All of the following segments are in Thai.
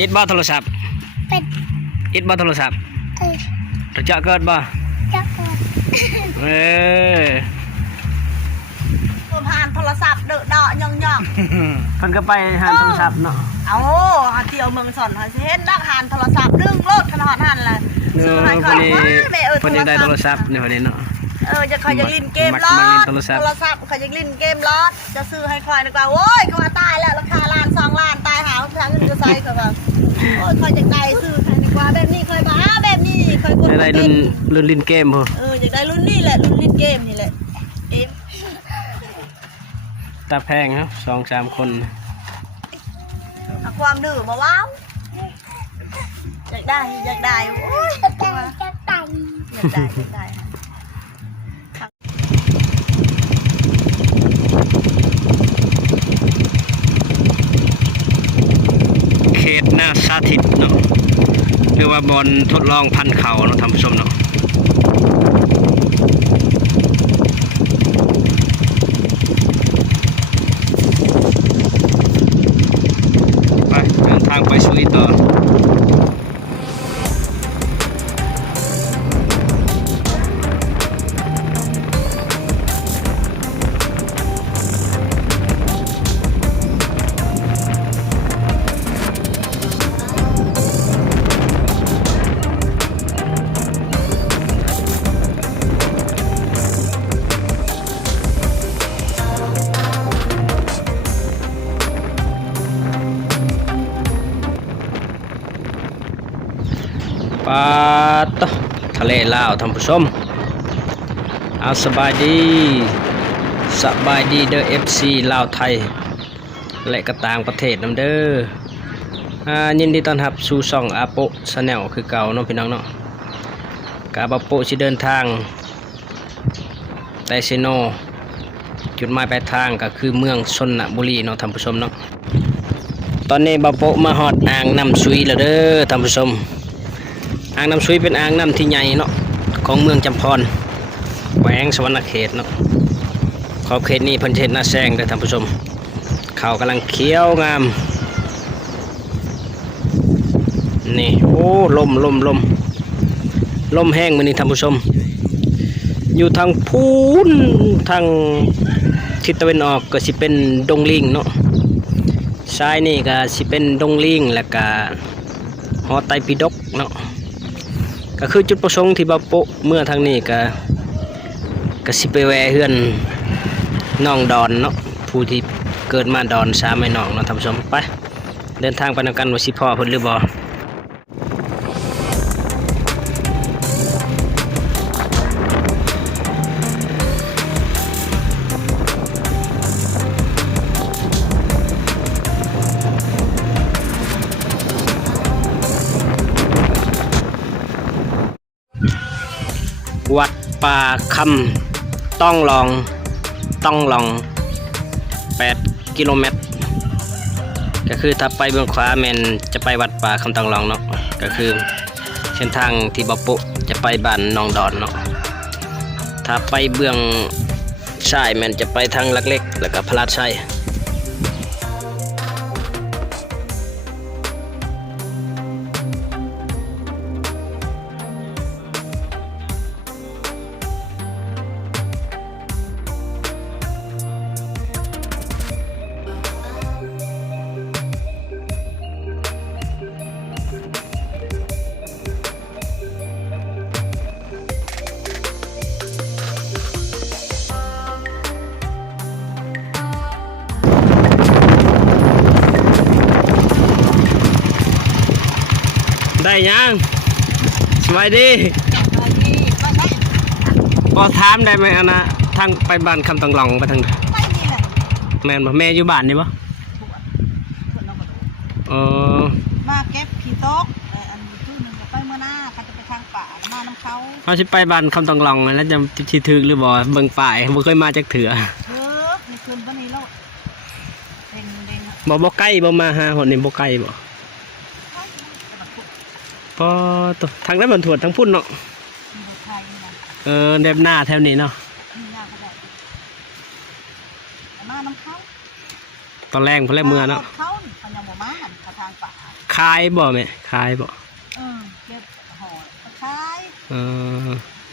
อิดบ่โทรศัพท์เป็นอิดบ่โทรศัพท์จะเกิดบ่จะเกิดผมหานโทรศัพท์เดอะดอยองยองเพิ่นก็ไปหาโทรศัพท์เนาะเอาเที่ยวเมืองสอนเห็นนักหานโทรศัพท์ดึงโลดขนาดนั้นเลยซื้อให้ก่อนเพิ่นได้โทรศัพท์ในวันนี้เนาะจะคอยยังลินเกมล้อโทรศัพท์คอยยังลินเกมล้อจะซื้อให้คอยดีกว่าโอ้ยเขาว่าตายแล้วราคาล้าน2 ล้านตายหาทางเงินจะใส่เขาแบบโอ้ยคอยจะได้ซื้อให้ดีกว่าแบบนี้คอยมาแบบนี้คอยกดได้รุ่นลินเกมบ่อยากได้รุ่นนี้แหละรุ่นลินเกมนี่แหละเกมตาแพงครับ2-3 คนความดื้อมาว้าวอยากได้โอ้ยอยากได้เขตหน้าสาธิตเนาะหรือว่าบอลทดลองพันเขาเนาะท่านผู้ชมเนาะไปเดินทางไปสุรินทร์ต่อปาตทะเลลาวท่านผู้ชมเอาสบายดีเด้อ FC ลาวไทยและก็ต่างประเทศนำเด้อยินดีต้อนรับสู่ช่องอาโปชาแนลคือเก่าเนาะพี่น้องเนาะกาบาโปสิเดินทางไตเซโนจุดหมายปลายทางก็คือเมืองชนบุรีเนาะท่านผู้ชมเนาะตอนนี้บาโปมาฮอดอ่างน้ำซุยแล้วเด้อท่านผู้ชมอ่างน้ำซุยเป็นอ่างน้ำที่ใหญ่เนาะของเมืองจำพรแขวงสวรรณเขตเนาะขอบเขตนี้เพิ่นเฮ็ดหน้าแซงเด้อท่านผู้ชมเขากำลังเขียวงามนี่โอ้ลมแห้งมื้อนี้ท่านผู้ชมอยู่ทางพูนทางทิศตะวันออกก็สิเป็นดงลิงเนาะซ้ายนี่ก็สิเป็นดงลิงแล้วก็หอไตรปิฎกเนาะก็คือจุดประสงค์ที่บาโปเมื่อทางนี้ก็สิไปแวะเฮือนน้องดอนเนาะผู้ที่เกิดมาดอนสามแม่น้องเนาะท่านผู้ชมไปเดินทางไปนำกันว่าสิพ่อเพิ่นหรือบ่วัดป่าคำต้องลอง8 กิโลเมตรก็คือถ้าไปเบื้องขวาแมนจะไปวัดป่าคำต้องลองเนาะก็คือเส้นทางที่บาโปจะไปบ้านน้องดอนเนาะถ้าไปเบื้องซ้ายแมนจะไปทางลักเล็กแล้วก็พลาดชัยได้ยังสบายดีพอถามได้ไหมอันนะทางไปบ้านคำตังหลองไปทางแม่นบ่แม่อยู่บ้านนี่บ่มาเก็บขี้ตกอันนี้คือหนึ่งจะไปเมื่อหน้าเขาจะไปทางป่ามาน้ำเขาสิไปบ้านคำตังหลองแล้วจะสิถึกหรือบ่เบิ่งป้ายบ่เคยมาจักเถื่อในคืนวันนี้แล้วบ่ใกล้บ่มาหาหนนี่บ่ใกล้บ่พอตัวทางนั้นมันถวดทั้งพุ่นเนาะเด็บหน้าแถวนี้เนาะตอนแรกเมื่อเนาะเขายังบ่มาหันทางป่า ขายบ่แม่ขายบ่ เก็บห่อขาย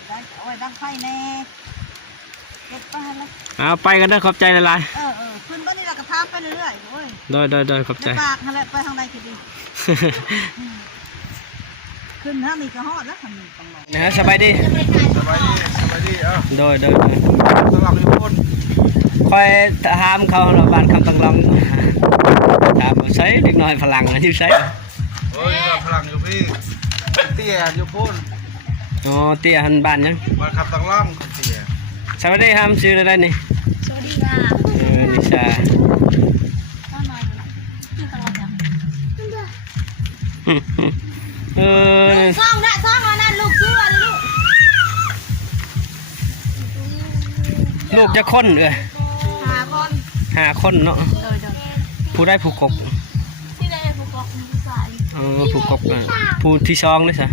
ได้เอาไว้ดังไฟแน่เก็บไปแล้ว เอาไปกันเด้อขอบใจหลาย ขึ้นบ้านนี้เราก็ทำไปเรื่อยๆโอ้ย ๆโดยขอบใจ ปากอะไรไปทางใดก็ดี ขึ้นทางนี้ก็ฮอดแล้วทางนี้ต้องรอ นะสบายดี สบายดีโดย ตลอดอยู่พุ่น คอยถามเขาเราบ้านคำตังลองถามใช้เด็กน้อยพลังอยู่ใช้ เฮ้ยพลังอยู่พี่เตี้ยอยู่พุ่น อ๋อเตี้ยหันบ้านยัง มาขับตังล่องเตี้ย สวัสดีครับชื่ออะไรนี่ สวัสดีค่ะ นิชา ป้าน้อยที่ตลอดยัง ซ่องนะซ่องอันนั้นลูกชื่ออะไรลูก ลูกจะคนเลย หาคน 5 คนเนาะ เดิน ผู้ได้ผู้กบ ที่ได้ผู้กองผู้ชาย ผู้กบผู้ที่ซองนี่ซะ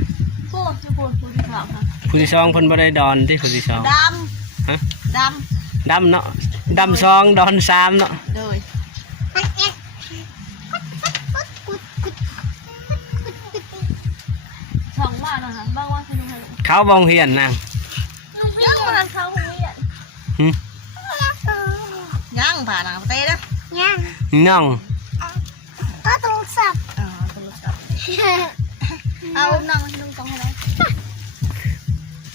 พูดจะพูดที่สามค่ะ ผู้ที่ซองเพิ่นบ่ได้ดอนที่ผู้ที่ซอง ด ฮะ ำด ดำเนาะดำซองดอน3เนาะ ำเลย ช่องว่านะคะบ้างว่าคือลุงให้ เขาบองเฮียนนาง ลุงยังมาเขาคงเรียน หึ ยังผ่านอ่ะเต้นะ น้อง ก็ต้องสับต้องสับเอานั่งลุงต้องให้ได้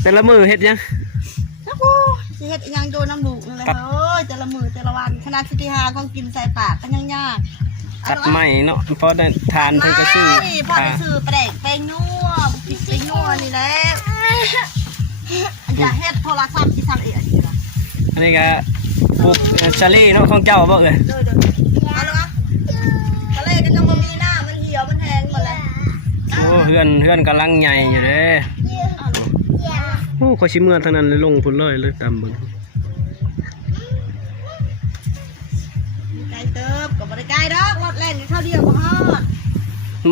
แต่ละมือเฮ็ดยัง นะกูสิเฮ็ดยังโดนน้ำลูกนั่นแหละเอ้ยแต่ละมือแต่ละวันขนาดสิหาของกินใส่ปากก็ยังยาก ตัดใหม่เนาะเพราะได้ทานเพิ่นก็ซื้อ พอได้ซื้อแปลกแป้งนัวพริกแป้งนัวนี่แหละอย่าเฮ็ดโทรศัพท์ที่ทำเองนี่ล่ะ อันนี้ก็ปลูกซาลี่เนาะของเจ้าบ่เอ่ย เด้อเอาละวะทะเลก็ยังบ่มีหน้ามันเหี่ยวมันแห้งหมดแล้ว โอ้เฮือนกำลังใหญ่อยู่เด้โอ้เขาสิเมื่อทางนั้นเลยลงพุ่นเลยตามเบิ่ง ไก่เติบก็บ่ได้ไก่ดอกรถแล่นกันเข้าเดียวบ่ฮอด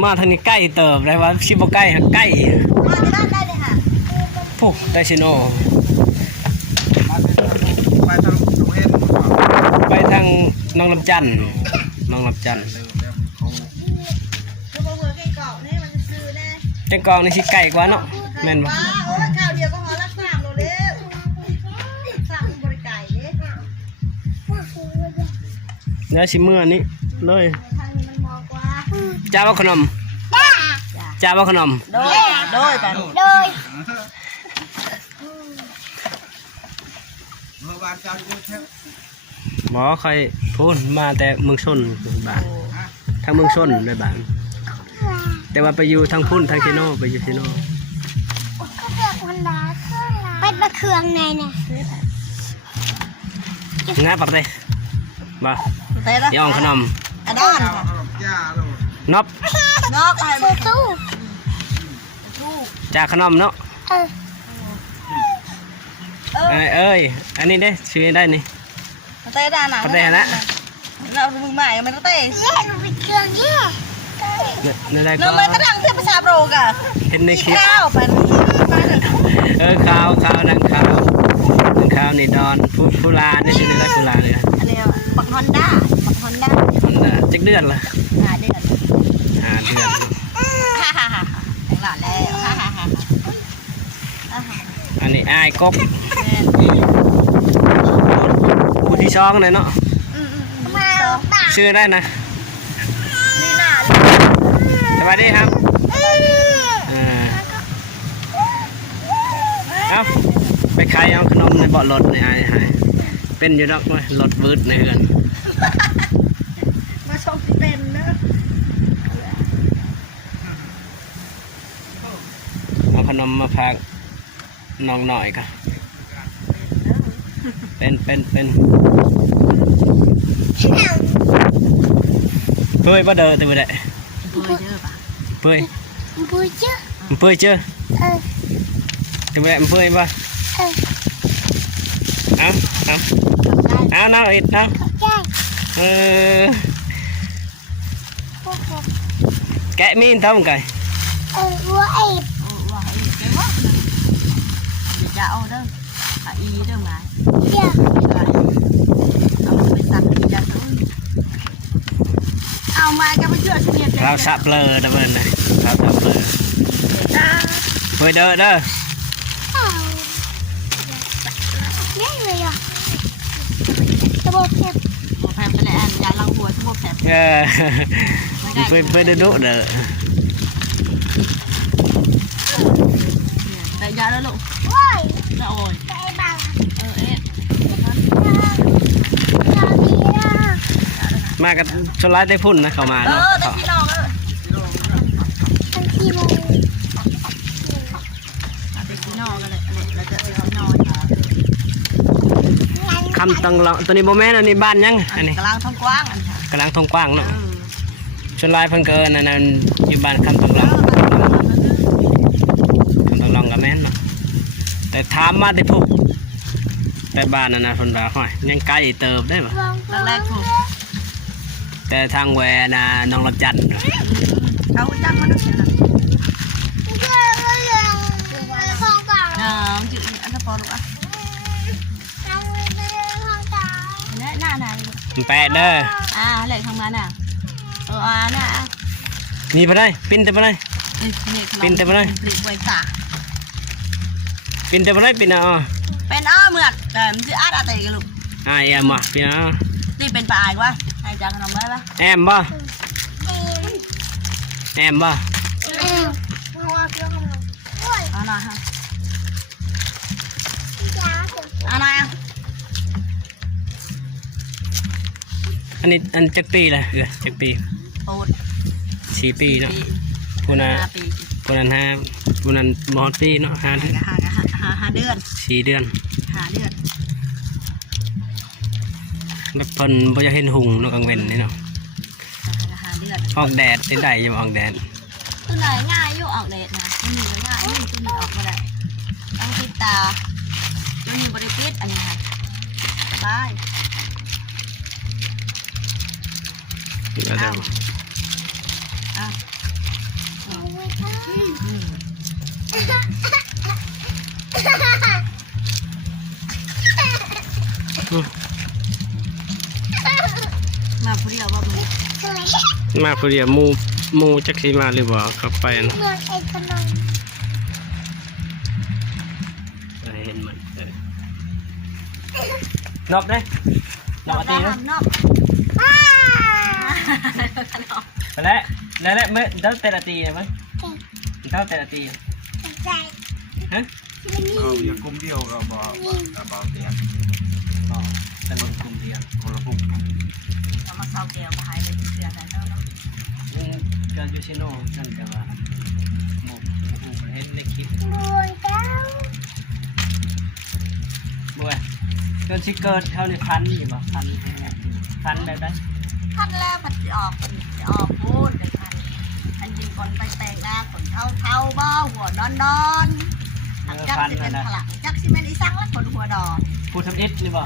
มาทางนี้ใกล้เติบได้ว่าสิบ่ใกล้หักใกล้ มาที่บ้านได้เลยค่ะ ผู้ได้สิโน ไปทางตรงเห็น ไปทางน้องลำจันทน์น้องลำจันทน์ คือบ่มือไก่เก่านี่มันจะซื้อแน่ จังกองนี่สิใกล้กว่าเนาะแม่นบ่ ว้าโอ้ยข้าวเดียวก็ฮอดละ3โลเด้อ3บ่ได้ไก่เด้ เดี๋ยวสิเมื่อนี้เลย ทางนี้มันเหมาะกว่า จ้าว่าขนมจ้าว่าขนม โดยไป เมื่อวานเจ้าอยู่เช่น หมอใครพูดมาแต่เมืองชนบ้านทางเมืองชนได้บ้านแต่ว่าไปอยู่ทางพุ่นทางชิโนไปอยู่ชิโน เป็นมะเขืองในเนี่ย งาปักเลยบ่ เต้ละ ย่องขนม อันนั้น เจ้าขนมย่าลูก นบ นอกให้มัน ตู้ จ้าขนมเนาะ เอ้ยอันนี้เด้ชื่อได้นี่ เต้ด้านหนัง ปักเลยนะ เรามือใหม่มันเต้ เย่หนูเป็นเครื่องเย่ นี่ได้ เนื้ ก็ อมันกระดังเทียบภาษาโบรกอะ เห็นในคลิป ข้าวไป ข้าวนั่งข้าวนี่ดอนฟูลาเนี่ยชื่อได้ฟูลาเลย อันนี้บักฮอนด้ามันจักเดือนละ 5 เดือน 5 เดือน ฮ่าฮ่าฮ่าแต่งหลานแล้วฮ่าฮ่าฮ่า อันนี้อายกบ แม่ ผู้ที่ช่องเลยเนาะ มาตา ชื่อได้นะ นี่น่า สวัสดีครับเอาไปขายเอาขนมในเบาะรถในอายหายเป็นอยู่ดอกไหมรถวืดในเรือน มาชมที่เป็นเนอะ เอาขนมมาพากน้องหน่อยค่ะเป็นเฮ้ยบ่เด้อตัวได้ เบอร์เยอะป่ะ เฮ้ย บูจื้อ เฮ้ยเจอ เออ ตัวได้เฮ้ยบ่ เออ เอาน้องอิดเอา เข้าใจ เออ พวกผม แกะมีนทำไง วัวเอ็บ โอ้ว่าไอ้เจ๊วะเดี๋ยวจะเอาเด้ออ่ะอีเด้อไง เย่ เอาไปสั่งจะซื้อ เอา เอามาจะมาเชื่อเสนียด เราสับเลยนะเพื่อนเลยเราสับเลยเฮ้ยเด้อ นี่เลยอ่ะตะโบเก็บ แผลไปแล้วยาลังหัวสมองแผล เพื่อดุเด้อ แต่ยาแล้วลูก โอ้ย จะโอย ไปบ้าง เอ๊ะ มากันชนร้ายได้พุ่นนะเข้ามา เอ เนาะ อได้พี่น้องทันทีโมง ได้พี่น้องกันเลยแล้วจะพี่น้อง คำตังเราตัวนี้โบแม่นอันนี้บ้านยังอันนี้ กำลังท้องกว้างอันค่ะ กำลังทงกว้างเนาะชนร้ายเพิ่งเกินนั่นอยู่บ้านคำตังเราคำตังเรากับแม่นเนาะแต่ถามมาได้พุ่นแต่บ้านนั่นนะคนว่าห้อยยังไกลเติบได้ปะ แรกถูก แต่ทางแหวนนะน้องลำจันทร์ เขาจังมันนึกเห็นนะ ห้องกลาง จืดอันนั้นพอลูกอ่ะเนี่ยหน้าไหน มันแปดเด้อ เหล็กทำงานน่ะน่ะ นี่ไปได้ปินแต่ไปได้ ปลีกไว้ตา ปินแต่ไปได้ปินเอา เป็นเหมือนแต่มันจะอาดอะไรกันลูก แอมบ่ปินเอา นี่เป็นปลาอีกวะให้จังขนมได้ปะ แอมบ่แอมบ่ เอาหน่อยฮะเอาหน่อยอ่ะ อันนี้อันจักปีเลยจักปี ปูด 4 ปีเนาะคนนั้น ปี คนนั้นคนนั้นมอปีเนาะ5 เดือน ห้าเดือน 4 เดือน 5 เดือน แบบเพิ่นบ่จะเห็นหุ่งเนาะกลางเว้นนี่เนาะ 5 เดือน ออกแดดได้อยู่ออกแดด ตัวไหนง่ายอยู่ออกเดทนะตัวนี้ก็ง่ายตัวนี้ออกมาได้ต้องติดตาตัวนี้บริปิดอันนี้ค่ะบาย แล้วเดี๋ยว มาผู้เดียวว่ามึง มาผู้เดียวหมู่จักสิมาหรือบ่เข้าไปเนาะ นวดเอกขนม เห็นมันนอบเด้นอบตีเนาะ นอก ไปแล้วเมื่อเท่าแต่ละตีมั้ยเท่าแต่ละตี ใจ ฮะ เอาอย่างกลมเดียวกับบอเตียง อ๋อสนุกกลุ่มเดียว คนละปุ่ม เอามาเซาแก้วมาให้เลยเสียแต่เท่านั้น การยูชิโน่นั่นแต่ว่าหมูเห็นในคลิป บนเก้า บัวเกินสิเกิดเท่าในพันอยู่บ่พันแบบนั้น พัดแล้วพัดจะออกพูดเลยพันอันยิงคนไปแตกหน้าคนเท่าบ้าหัวดอนจักสิเป็นพลังจักสิเป็นอีสังและคนหัวดอน พูดทำอิฐหรือบ่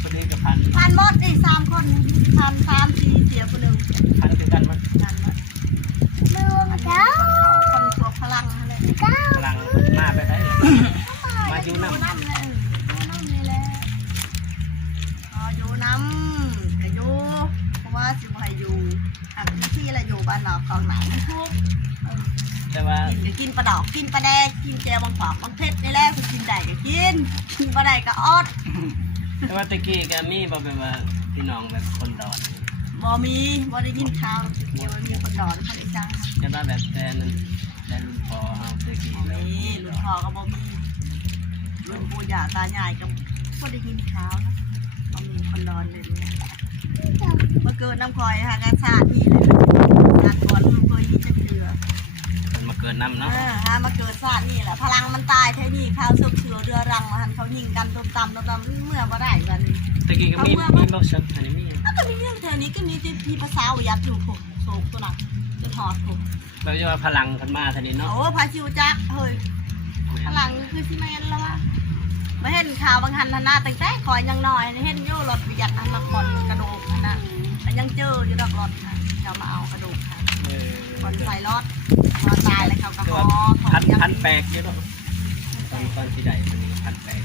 พูดอิฐกับพัน พันหมดนี่3 คน3 4เสียคนหนึ่ง พันคือกันมั้ย พันหมด บนเก้า คนพวกพลังเลย เก้า พลังมาไปได้มาอยู่น้ำ น้ำเลยน้ำเลยแหละอยู่น้ำจะอยู่เพราะว่าสิบให้อยู่หากที่เราอยู่บ้านนอกกองหนังทุก แต่ว่า กินปลาดอกกินปลาแดกกินแจวบางฝากบางเพชรนี่แหละกินได้ก็กินปลาได้ก็อด แต่ว่าตะกี้ก็มีบ่แบบว่าพี่น้องแบบคนดอน บ่มีบ่ได้ยินข่าวเดี๋ยวมีคนดอนเขาได้จัง จะมาแบบแต่นั้นแต่รุ่นพ่อเฮาตะกี้ บ่มีรุ่นพ่อก็บ่มีรุ่นปู่ย่าตายายก็บ่ได้ยินข่าวนะบ่มีคนดอนเลยเมื่อเกิดน้ำคอยค่ะกระชาตินี่เลยงานก่อนเคยยินจะเดือ มันมาเกินน้ำเนาะ มาเกิดชาตินี่แหละพลังมันตายแท้นี่ข้าวซุกเชือเรือรังมาหันเขายิงกันตุ้มตำเมื่อบ่ได้กัน ตะกี้ก็มีบ่ซักอันนี้มี แล้วก็มีเรื่องแถวนี้ก็มีที่มีภาษาวิยัดอยู่ผมโศกตัวหนักจะถอดผม แบบว่าพลังกันมาเท่านี้เนาะ โอ้พาชิวจักเฮ้ยพลังคือซีเมนแล้ววะมาเห็นข่าวบางหันหน้าแต่คอยยังน้อยเห็นโย่รถวิยัดอันมาคนกระดูกนะแต่ยังเจออยู่ดอกรถจะมาเอากระดูกคนใส่รถพอตายเลยเขาก็ห่อ พันแปลกเยอะเนาะตอนที่ใดพันแปลก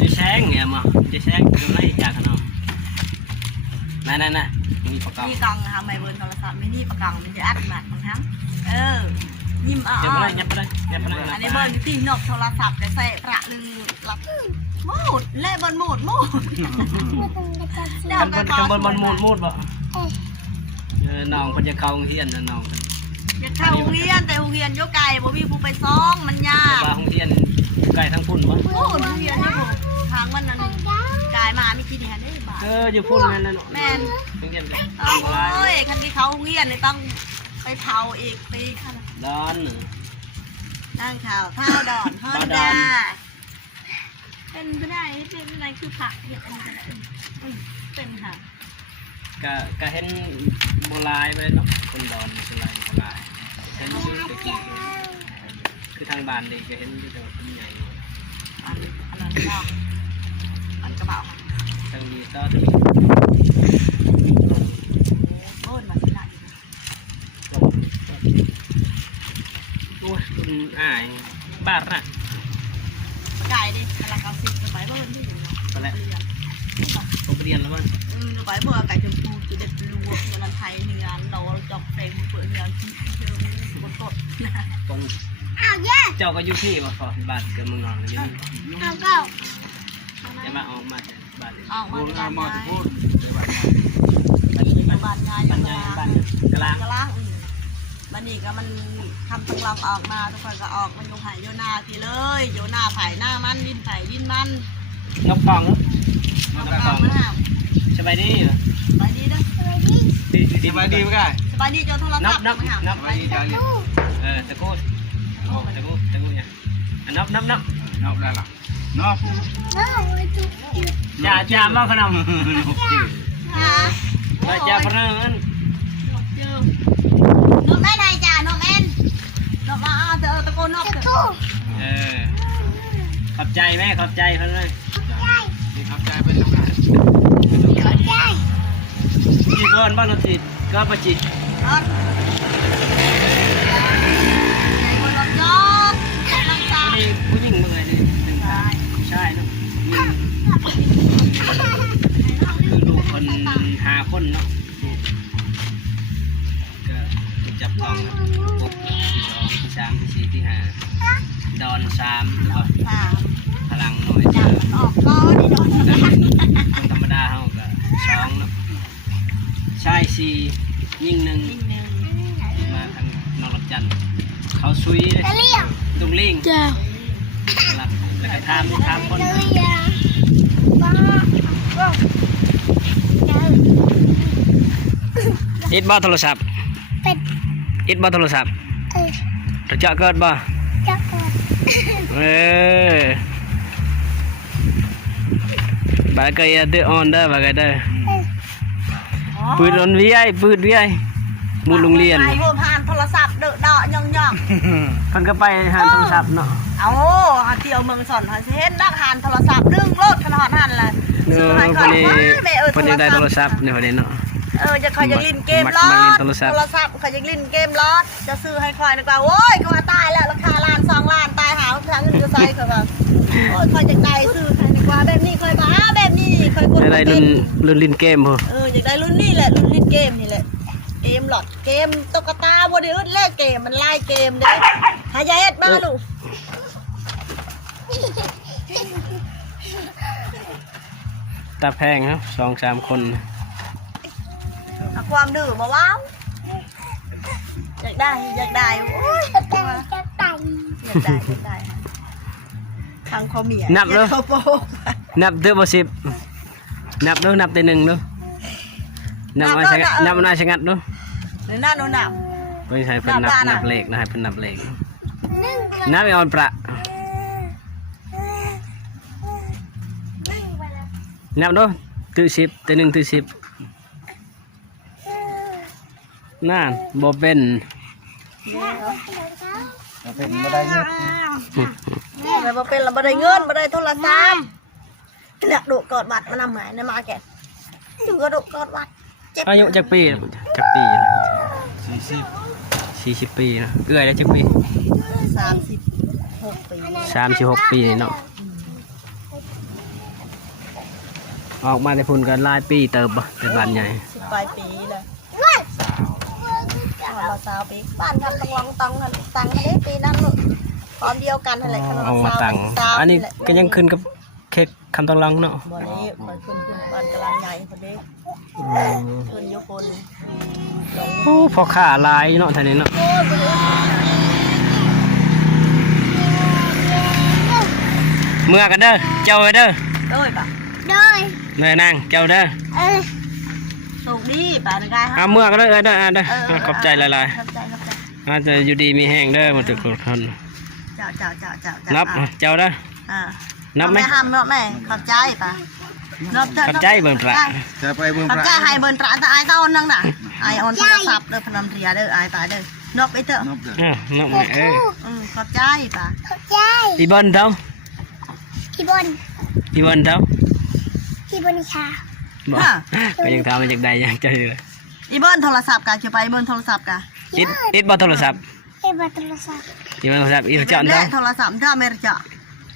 จะแช่งเนี่ยมั้งจะแช่งดูไรจากขนม นั่นมีประกอบ นี่กล่องนะคะไม่เบิร์นโทรศัพท์ไม่นี่ประกล่องมันจะอัดมาของทั้งยิ้มเอา ยับไปเลยอันนี้เบิร์นที่นกโทรศัพท์แต่ใส่ประลึงหลับมูดเล่เบิร์นมูดเดี๋ยวกัน มูดบ่น้องคนจะเข้าเฮียนน้อง จะเข้าโรงเรียนแต่โรงเรียนโยไก่บ่มีผู้ไปซ้องมันยาก ว่าโรงเรียนไกลทั้งพุ่นบ่ โอ้โรงเรียนนี่ผมทางมันนั้นกายมาไม่กินอย่างนี้บ้า อยู่พุ่นนั่นน่ะ แม่น โรงเรียนกัน โอ้ยคันที่เขาโรงเรียนเลยต้องไปเผาอีกไปขนาด ดอน นั่งข่าวข้าวดอนฮอนดาเป็นไม่ได้เป็นอะไรคือผักเห็ดอะไรเป็นค่ะ ก็เห็นโบราณไปเนาะคนดอนโบราณเห็นชื่อตะกี้คือทางบ้านเลยก็เห็นที่จังหวัดใหญ่ อันนั้นนอกอันกระเป๋า ทางนี้ก็ โอ้ยมาสิละ ตัวอ้ายบ้านน่ะ ไก่ดิกำลังเอาสิบไปเบิ้ลที่อยู่ ไปแล้วผมเรียนแล้วมั้ง ไปเมื่อไก่ชมพูจะเด็ดรัวเงินไทยในงานเราจอกเต็มเปิดงานที่เชิงบนต้น ตรง อ้าวเย่ เจ้าก็อยู่ที่บ่พอบ้านเกิดเมืองนอนอยู่ อ้าวเก้า จะมาออกมาจากบ้าน ออกมาจากบ้าน พูด บ้านงาน บ้านใหญ่บ้านกลาง กระล่างมันนี่ก็มันทำตั้งลำออกมาทุกคนก็ออกมันโยหายโยนาทีเลยโยนาไผ่หน้ามันดินไผ่ดินมัน นกฟอง เอากระเป๋ามาห้าม สบายดีเหรอ สบายดีนะ สบายดีไหมกัน สบายดีจนโทรศัพท์มาห้าม สบายดีจัง ตะกูเนี่ยนับ นอกได้หรอนอก จ่ามาขนม ฮะ จ่าพนัน นมได้ไหนจ้านมเอ็นนมมาเธอตะโกนนกเถอะ ขอบใจแม่ขอบใจเพื่อนเลย นี่ครับใจเป็นทำงาน จีเกินบ้านเราจิตก็ประจิต รถคนรถยกกำลังใจ นี่ผู้หญิงเมื่อไงนี่ใช่เนาะลูกคน5 คนเนาะก็จับกล่องปุ๊บที่ 2 ที่ 3 ที่ 4 ที่ 5ดอน3เอาพลังหน่อย จับมันออกก็ได้โดน ธรรมดาเขาก็2เนาะชาย4ยิ่ง1 นิดนึง มาทางนอกจันเขาซุยเลยดุงลิง เจ้า แล้วก็ทำคน อิดบ่โทรศัพท์ เป็ด อิดบ่โทรศัพท์ระเจาะเกิดบ่ จักรวาล บาเกยเดออนเด้อบาเกยเด้อปืนอนวิไอปืนวิไอมูลโรงเรียน ไอ้พวกผ่านโทรศัพท์เดอะดอกย่อง เพิ่นก็ไปหาโทรศัพท์เนาะ เอาเที่ยวเมืองสอนเห็นดักหันโทรศัพท์ดึงโลดขนาดหันเลย เพิ่นยังได้โทรศัพท์ในประเด็นเนาะ จะคอยยังเล่นเกมลอดโทรศัพท์คอยยังเล่นเกมลอดจะซื้อให้คอยดีกว่าโอ้ยเขาว่าตายแล้วราคาล้าน2 ล้านตายหาพลังเงินจะใส่เขาแบบโอ้ยคอยจะได้ซื้อให้ดีกว่าแบบนี้คอยมาแบบนี้คอยกด ได้รุ่นเล่นเกมบ่ อยากได้รุ่นนี้แหละรุ่นเล่นเกมนี่แหละเกมหลอดเกมตุ๊กตาบไดอึดเล่นเกมมันไล่เกมเด้หายาเอ็ดมาลูก ตาแพงครับ2-3 คน ความดื้อมาว้าวอยากได้โอ้ย จักรวาลจักรไต อยากได้ทางคอเมีย นับเลย เขาโป๊ก นับเด้อบ่10นับเด้อนับแต่1เด้อนับนายชะงัดเด้อ หรือหน้าโน่นหนาว เพิ่นให้เพิ่นนับเลขนะให้เพิ่นนับเลข นึ่ง นับไปออนประ นึ่งไปแล้ว นับเด้อถือ10แต่1ถือ10นั่นบ่เป็น เป็นไม่ได้เงิน แต่พอเป็นเราบ่ได้เงินบ่ได้โทรศัพท์เนี่ยดุกอดบัตรมานำหมายในมาแกถึงก็ดุกอดบัตรเจ็บ อายุจักปี40 ปีนะเอื้อยแล้วจักปี 36 ปี 36 ปีนี่เนาะ ออกมาในพุ่นกันหลายปีเติบบ่เป็นบ้านใหญ่ สิบปลายปีเลยเราสาวปีบ้านทำตังกันปีนั้นลูกตอนเดียวกันอะไรขนาด เอามาตั้งอันนี้ก็ยังขึ้นกับเค้กคำตองลังเนาะ วันนี้มันขึ้นบ้านกำลังใหญ่พอดีขึ้นยุคน โอ้พอขาลายเนาะท่านนี้เนาะเมื่อกันเด้อเจ้าเด้อ ด้วยป่ะ โดย เมื่อนางเจ้าเด้อ สูงดีป่ะนึกได้ฮะ เอาเมื่อกันเด้อเด้อขอบใจหลาย ขอบใจ ๆอาจจะอยู่ดีมีแห้งเด้อมาถึงคน เจ้า นับเจ้าเด้อนับไหม แม่ห้ามแม่ขอบใจป่ะ ขอบใจเบิ่งประ จะไปเมือง ขอบ พระ ใจให้เบิ่งประแต่ไอ้เต้านั่งน่ะไอ้ออนโทรศัพท์เด้อพนันเรียเด้อไอ้ป่ะเด้อนกไปเถอะ นบเด้อ นับไหมขอบใจป่ะ ขอบใจ อีบอนเท่า พี่บน อีบอนเท่า พี่บนค่ะ บอกก็ยังทำมาจากใดยังใจเลย อีเบิ้ลโทรศัพท์กันจะไปเบิ้ลโทรศัพท์กัน อิดบอโทรศัพท์ เอ้บัตรโทรศัพท์ อีบอโทรศัพท์อีเจาะ เล่ เท่าน โทรศัพท์ถ้าเมริจา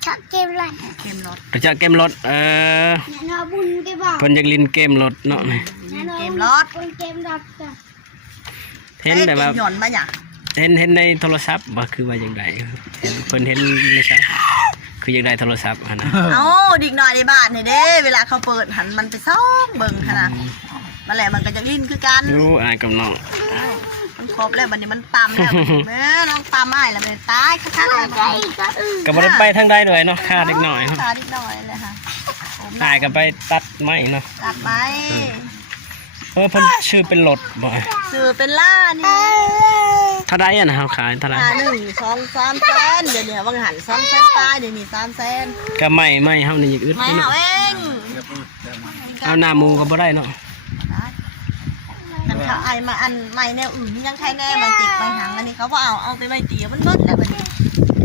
ชอบเกมอะไร เกมรถ เจาะเกมรถเนี่ยน้าบุญแกบอก เพิ่นอยากลินเกมรถเนาะนี่ เกมรถ คนเกมรถจ้ะ เห็นแบบว่า หย่อนมาอย่าง เห็นในโทรศัพท์บ่คือว่าอย่างไรเพิ่นเห็นไม่ใช่คืออย่างไรโทรศัพท์นะ เอาดิกหน่อยในบ้านนี่เด้เวลาเขาเปิดหันมันไปซ่องเบิ่งขนาดมาแหละมันก็จะลิ้นคือกัน รู้อายกับน้อง มันครบแล้ววันนี้มันตำแล้วน้องตำอ้ายแล้วมันตายคักๆเลย ใจก็ก็บ่ได้ไปทางใดด้วยเนาะค่าเล็กน้อยเนาะ ตาดิกหน่อยเลยค่ะ ตายก็ไปตัดไม้เนาะ ตัดไหม เพิ่นชื่อเป็นรถบ่ สื่อเป็นล่านี่ เท่าใดอ่ะนะเฮาขายเท่าใด 1 2 3 แสนเดี๋ยวนี้บางหัน2 แสนตายเดี๋ยวนี้3 แสน ก็ไม่เฮานี่อึด ไม่ เนาะ เอาเอง เอาหน้าหมูก็บ่ได้เนาะ กันเขาไอมาอันใหม่แนวอื่นยังใครแน่มาจิกไปหางอันนี้เขาว่าเอาไปไม่ตีมันลดแล้วบัดนี้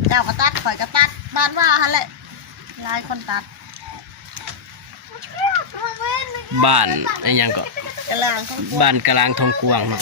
เจ้าก็ตัดข่อยก็ตัดบ้านว่าฮันแหละลายคนตัด บ้านไอ้หยังก็ กระลางของ บ้านกลางทองกวางเนาะ